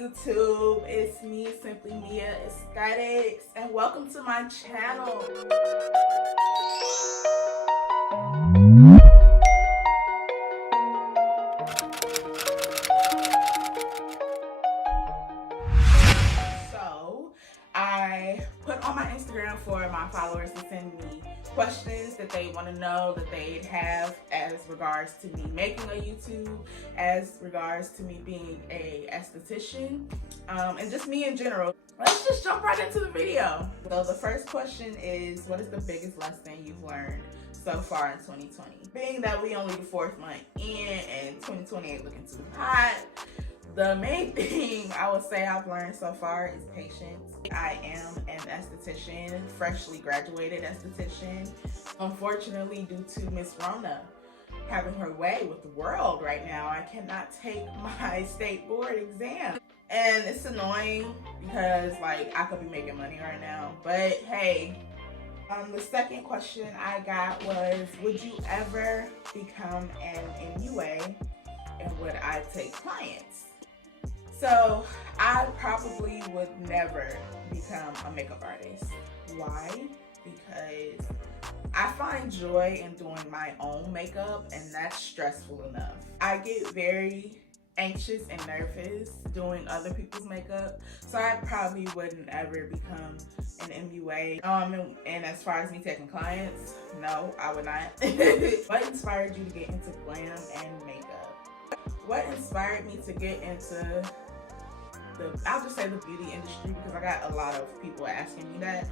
YouTube? It's me, Simply Mia Esthetics, and welcome to my channel. So, I put on my Instagram for my followers to send me questions that they want to know, that they'd have as regards to me making a YouTube, as regards to me being a esthetician, and just me in general. Let's just jump right into the video. So the first question is, what is the biggest lesson you've learned so far in 2020? Being that we only the 4th month in and 2020 ain't looking too hot, the main thing I would say I've learned so far is patience. I am an esthetician, freshly graduated esthetician. Unfortunately, due to Miss Rona having her way with the world right now, I cannot take my state board exam. And it's annoying because I could be making money right now, but hey. The second question I got was, would you ever become an MUA and would I take clients? So I probably would never become a makeup artist. Why? Because I find joy in doing my own makeup, and that's stressful enough. I get very anxious and nervous doing other people's makeup, so I probably wouldn't ever become an MUA. And as far as me taking clients, no, I would not. What inspired you to get into glam and makeup? What inspired me to get into I'll just say the beauty industry, because I got a lot of people asking me that.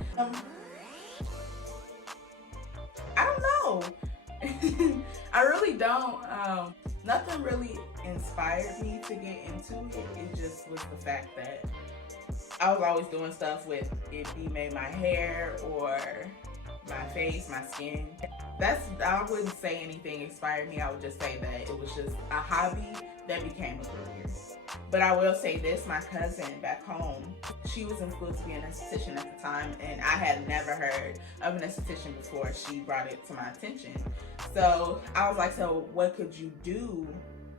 I don't know. I really don't. Nothing really inspired me to get into it. It just was the fact that I was always doing stuff with it be made my hair or my face, my skin. I wouldn't say anything inspired me. I would just say that it was just a hobby that became a career. But I will say this, my cousin back home, she was in school to be an esthetician at the time, and I had never heard of an esthetician before she brought it to my attention. So I was like, so what could you do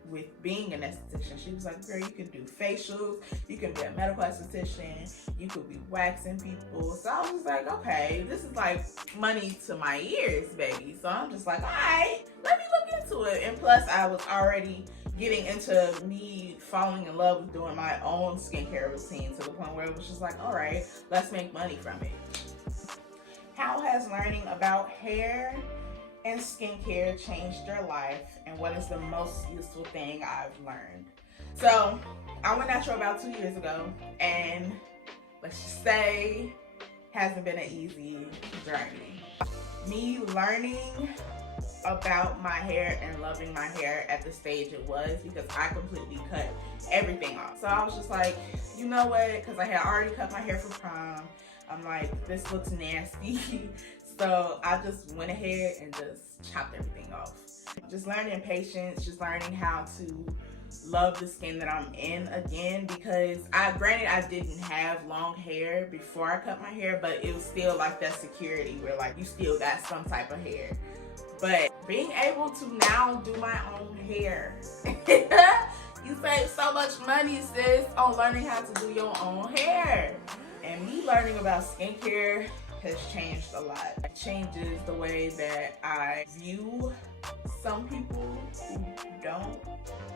with being an esthetician? She was like, girl, you can do facials, you can be a medical esthetician, you could be waxing people. So I was like, okay, this is like money to my ears, baby. So I'm just like, all right, let me look into it. And plus I was already getting into me falling in love with doing my own skincare routine to the point where it was just like, all right, let's make money from it. How has learning about hair and skincare changed your life, and what is the most useful thing I've learned? So I went natural about 2 years ago, and let's just say hasn't been an easy journey. Me learning about my hair and loving my hair at the stage it was, because I completely cut everything off. So I was just like, you know what, because I had already cut my hair for prom, I'm like, this looks nasty. So I just went ahead and just chopped everything off. Just learning patience, just learning how to love the skin that I'm in again, because granted I didn't have long hair before I cut my hair, but it was still like that security where like you still got some type of hair. But being able to now do my own hair, you save so much money, sis, on learning how to do your own hair. And me learning about skincare has changed a lot. It changes the way that I view some people who don't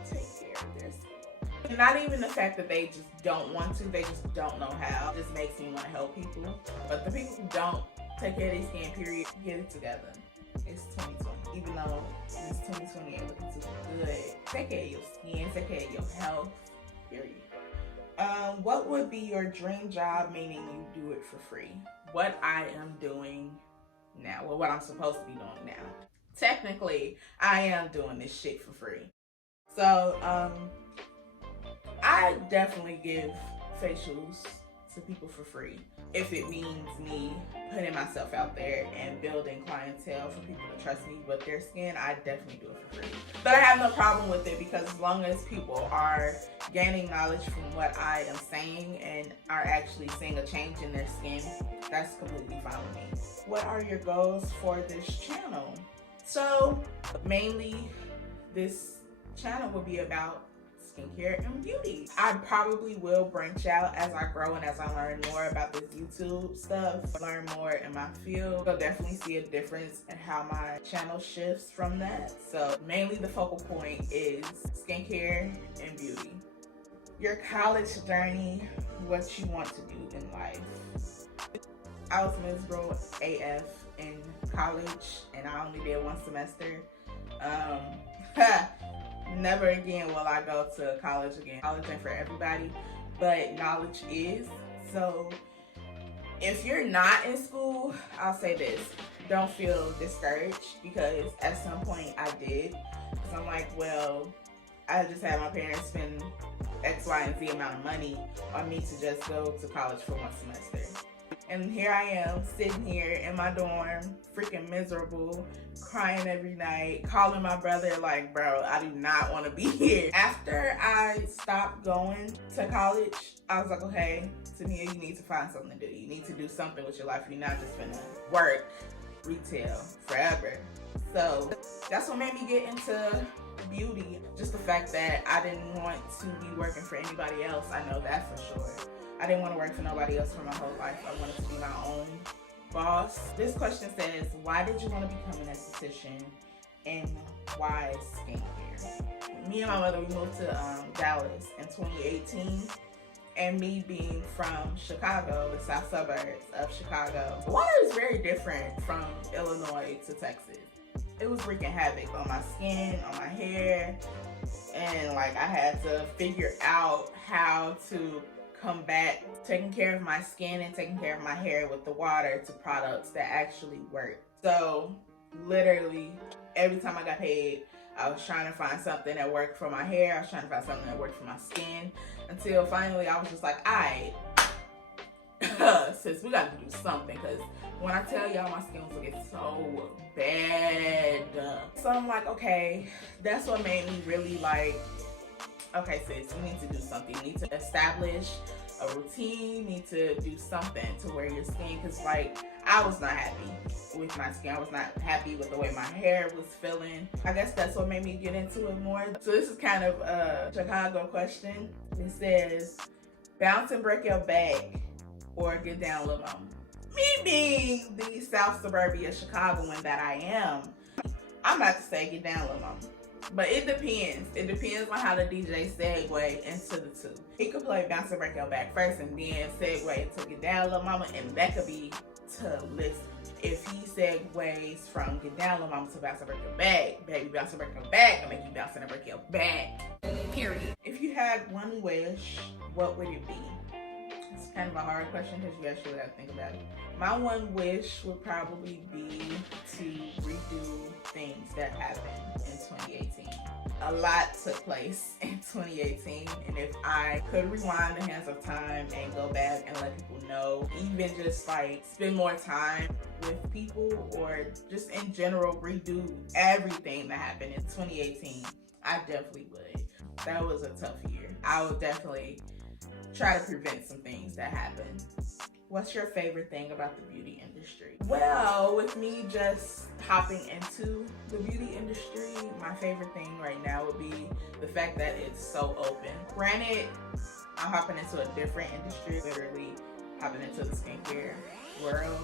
take care of their skin. Not even the fact that they just don't want to, they just don't know how. It just makes me want to help people. But the people who don't take care of their skin, period, get it together. It's 2020. Even though it's 2020 ain't looking too good, take care of your skin, take care of your health, period. What would be your dream job, meaning you do it for free? What I am doing now, well, what I'm supposed to be doing now. Technically, I am doing this shit for free. So, I definitely give facials to people for free if it means me putting myself out there and building clientele for people to trust me with their skin. I definitely do it for free. But I have no problem with it, because as long as people are gaining knowledge from what I am saying and are actually seeing a change in their skin, that's completely fine with me. What are your goals for this channel? So mainly this channel will be about skincare and beauty. I probably will branch out as I grow and as I learn more about this YouTube stuff, learn more in my field. You'll definitely see a difference in how my channel shifts from that. So mainly the focal point is skincare and beauty. Your college journey, what you want to do in life. I was miserable AF in college and I only did one semester. Never again will I go to college again. College ain't for everybody, but knowledge is. So if you're not in school, I'll say this: don't feel discouraged, because at some point I did. Because I'm like, well, I just had my parents spend X, Y, and Z amount of money on me to just go to college for one semester. And here I am, sitting here in my dorm, freaking miserable, crying every night, calling my brother like, bro, I do not want to be here. After I stopped going to college, I was like, okay, Tamia, you need to find something to do. You need to do something with your life. You're not just gonna work retail forever. So that's what made me get into beauty. Just the fact that I didn't want to be working for anybody else. I know that for sure. I didn't want to work for nobody else for my whole life. I wanted to be my own boss. This question says, why did you want to become an esthetician and why skincare? Me and my mother, we moved to Dallas in 2018. And me being from Chicago, the south suburbs of Chicago, the water is very different from Illinois to Texas. It was wreaking havoc on my skin, on my hair, and like I had to figure out how to combat taking care of my skin and taking care of my hair with the water to products that actually work. So literally every time I got paid, I was trying to find something that worked for my hair. I was trying to find something that worked for my skin, until finally I was just like, alright, sis, we gotta do something, because when I tell y'all, my skin was looking so bad. So I'm like, okay, that's what made me really like, okay, sis, you need to do something. You need to establish a routine. You need to do something to where your skin, because like I was not happy with my skin. I was not happy with the way my hair was feeling. I guess that's what made me get into it more. So this is kind of a Chicago question. It says, bounce and break your back or get down, little mama. Me being the South Suburbia Chicagoan that I am, I'm about to say get down, little mama. But it depends. It depends on how the DJ segue into the two. He could play bounce and break your back first and then segue to get down, little mama, and that could be to listen. If he segues from get down, little mama, to bounce and break your back, baby, bounce and break your back, and make you bounce and break your back. Period. If you had one wish, what would it be? It's kind of a hard question because you actually got to think about it. My one wish would probably be to redo things that happened in 2018. A lot took place in 2018, and if I could rewind the hands of time and go back and let people know, even just like spend more time with people, or just in general redo everything that happened in 2018, I definitely would. That was a tough year. I would definitely try to prevent some things that happened. What's your favorite thing about the beauty industry? Well, with me just hopping into the beauty industry, my favorite thing right now would be the fact that it's so open. Granted, I'm hopping into a different industry, literally hopping into the skincare world.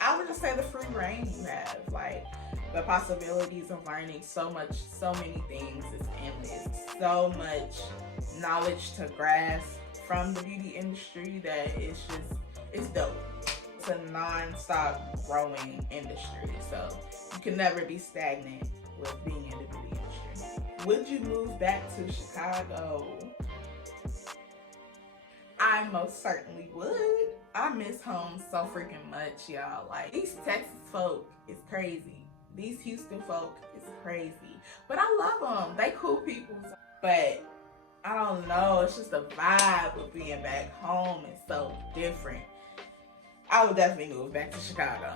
I would just say the free reign you have, like the possibilities of learning so much, so many things is endless. So much knowledge to grasp from the beauty industry that it's dope. It's a non-stop growing industry, so you can never be stagnant with being in the beauty industry. Would you move back to Chicago? I most certainly would. I miss home so freaking much, y'all. Like, these Texas folk is crazy. These Houston folk is crazy. But I love them. They cool people. But I don't know. It's just the vibe of being back home is so different. I would definitely move back to Chicago.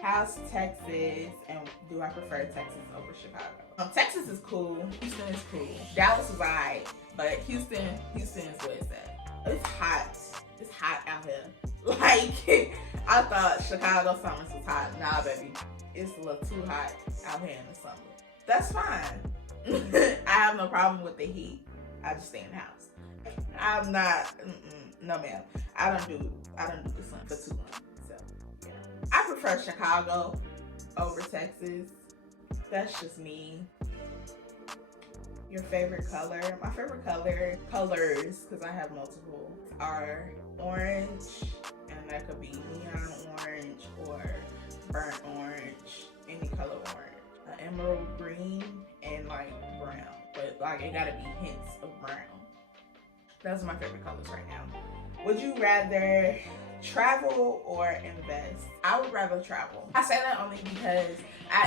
How's Texas, and do I prefer Texas over Chicago? Texas is cool. Houston is cool. Dallas is alright, but Houston is where it's at. It's hot. It's hot out here. Like, I thought Chicago summers was hot. Nah, baby. It's a little too hot out here in the summer. That's fine. I have no problem with the heat. I just stay in the house. I'm not. No, ma'am. I don't do the sun for too long. So yeah, I prefer Chicago over Texas. That's just me. Your favorite color? My favorite colors, because I have multiple, are orange, and that could be neon orange or burnt orange, any color orange. Emerald green and like brown, but like it gotta be hints of brown. Those are my favorite colors right now. Would you rather travel or invest? I would rather travel. I say that only because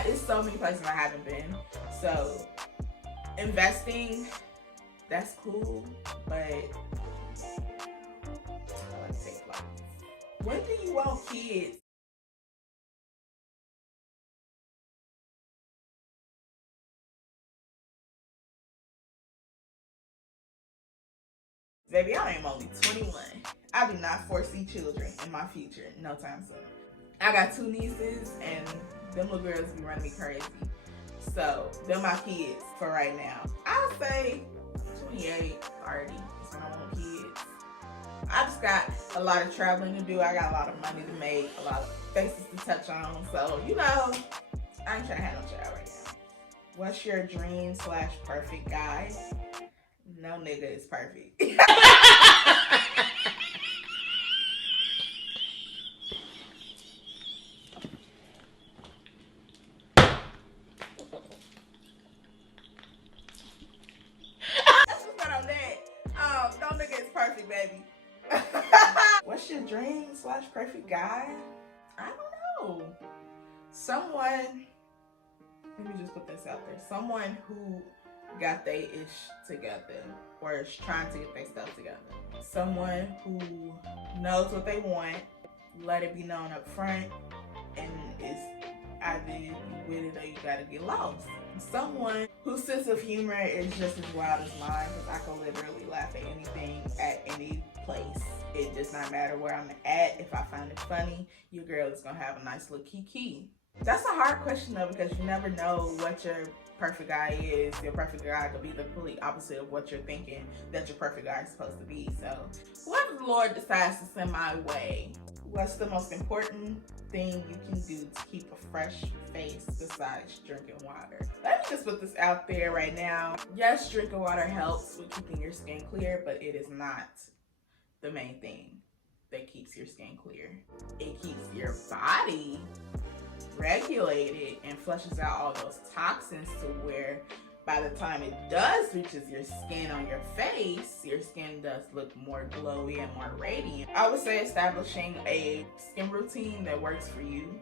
it's so many places I haven't been. So investing, that's cool, but I like to take flights. When do you want kids? Baby, I am only 21. I do not foresee children in my future, no time soon. I got 2 nieces, and them little girls be running me crazy. So, they're my kids for right now. I'll say 28, 30 is when I want kids. I just got a lot of traveling to do. I got a lot of money to make, a lot of faces to touch on. So, you know, I ain't trying to have no child right now. What's your dream/perfect guy? No nigga is perfect. No nigga is perfect, baby. What's your dream/perfect guy? I don't know. Someone, let me just put this out there. Someone who got they ish together or is trying to get their stuff together. Someone who knows what they want, let it be known up front, and is either you with it or you gotta get lost. Someone whose sense of humor is just as wild as mine, because I can literally laugh at anything at any place. It does not matter where I'm at. If I find it funny, your girl is gonna have a nice little kiki. That's a hard question though, because you never know what your perfect guy is. Your perfect guy could be the complete opposite of what you're thinking that your perfect guy is supposed to be. So whoever the Lord decides to send my way. What's the most important thing you can do to keep a fresh face besides drinking water? Let me just put this out there right now. Yes, drinking water helps with keeping your skin clear, but it is not the main thing that keeps your skin clear. It keeps your body regulated and flushes out all those toxins to where by the time it does reaches your skin on your face, your skin does look more glowy and more radiant. I would say establishing a skin routine that works for you.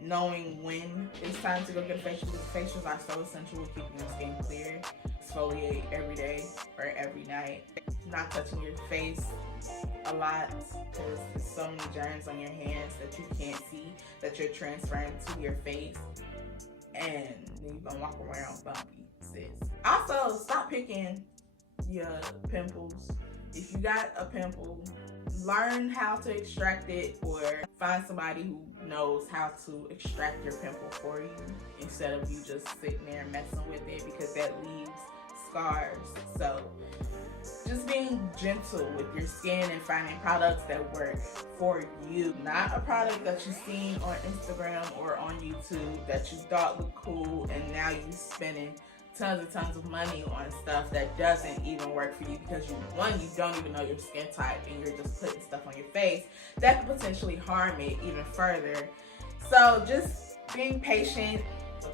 Knowing when it's time to go get a facial, because facials are so essential with keeping your skin clear. Exfoliate every day or every night. Not touching your face a lot, because there's so many germs on your hands that you can't see that you're transferring to your face, and then you're gonna walk around bumpy, sis. Also, stop picking your pimples. If you got a pimple, learn how to extract it, or find somebody who knows how to extract your pimple for you instead of you just sitting there messing with it, because that leaves scars. So just being gentle with your skin and finding products that work for you, not a product that you've seen on Instagram or on YouTube that you thought looked cool, and now you're spending tons and tons of money on stuff that doesn't even work for you, because you don't even know your skin type, and you're just putting stuff on your face that could potentially harm it even further. So just being patient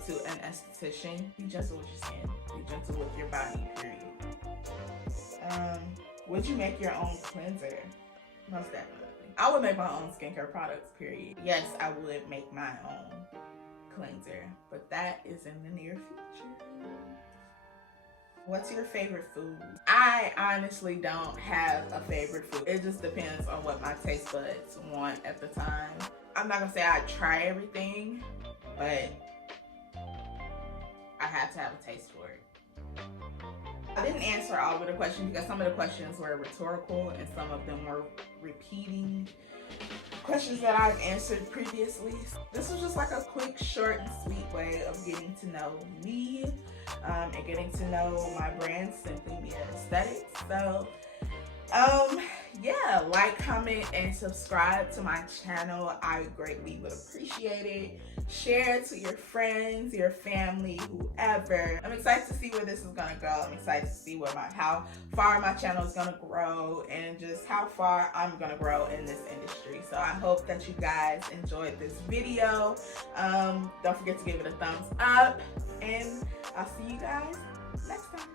to an esthetician. Be gentle with your skin. Be gentle with your body, period. Would you make your own cleanser? Most definitely. I would make my own skincare products, period. Yes, I would make my own cleanser, but that is in the near future. What's your favorite food? I honestly don't have a favorite food. It just depends on what my taste buds want at the time. I'm not gonna say I try everything, but I have to have a taste for it. I didn't answer all of the questions because some of the questions were rhetorical and some of them were repeating. questions that I've answered previously. This was just like a quick, short, and sweet way of getting to know me and getting to know my brand, Simply Mia Esthetics. So, yeah, like, comment, and subscribe to my channel. I greatly would appreciate it. Share it to your friends, your family, whoever. I'm excited to see where this is gonna go. I'm excited to see how far my channel is gonna grow and just how far I'm gonna grow in this industry. So I hope that you guys enjoyed this video. Don't forget to give it a thumbs up, and I'll see you guys next time.